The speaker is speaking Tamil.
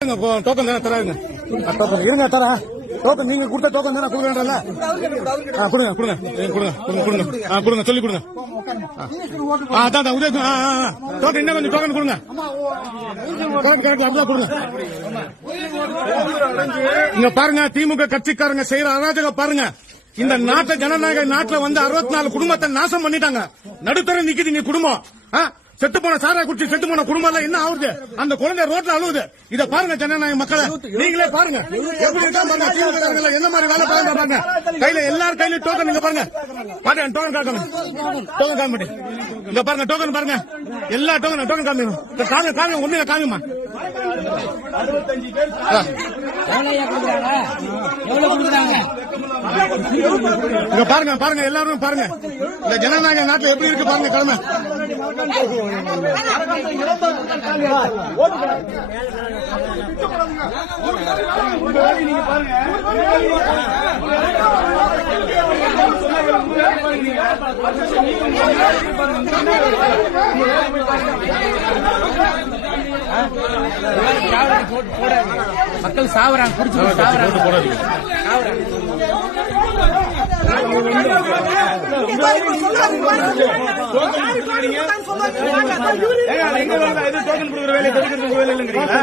டோக்கன் தானே தராங்க. டோக்கன் இருங்க தரேன். டோக்கன் நீங்க கொடுத்த டோக்கன் தானே கொடுக்கறேன்ல. கொடுங்க கொடுங்க கொடுங்க கொடுங்க கொடுங்க சொல்லி கொடுங்க. அதான் உதய டோக்கன் என்ன கொஞ்சம் டோக்கன் கொடுங்க. அப்படிதான் கொடுங்க. இங்க பாருங்க, திமுக கட்சிக்காரங்க செய்யற அராஜகம் பாருங்க. இந்த நாட்டை ஜனநாயக நாட்டுல வந்து 64 குடும்பத்தை நாசம் பண்ணிட்டாங்க. நடுத்தர நிக்குது நீ குடும்பம். செத்து போன சாரா குடிச்சு செத்து போன குடும்பம் எல்லாம் என்ன ஆகுது? அந்த குழந்தை ரோட்ல அழுகுது. இத பாருங்க ஜனநாயக மக்களை, நீங்களே பாருங்க எப்படி இருக்கா பாருங்க. திமுக என்ன மாதிரி வேலை பாருங்க. பாருங்க கையில எல்லாரும் கையில டோக்கன் நீங்க பாருங்க. பாருங்க டோக்கன் காக்கணும். டோக்கன் காமிட்டு இங்க பாருங்க. டோக்கன் பாருங்க. எல்லா டோக்கன் டோக்கன் காமிங்க. காமி காமி ஒண்ணு காமிமா. இங்க பாருங்க பாருங்க எல்லாரும் பாருங்க. இந்த ஜனநாயக நாட்டுல எப்படி இருக்கு பாருங்க கிழமை. மக்கள் சாவறாங்க, குடிச்சு சாவறாங்க. டோக்கன் கொடுக்குற வேலை வேலை இல்லைங்கிறீங்களா?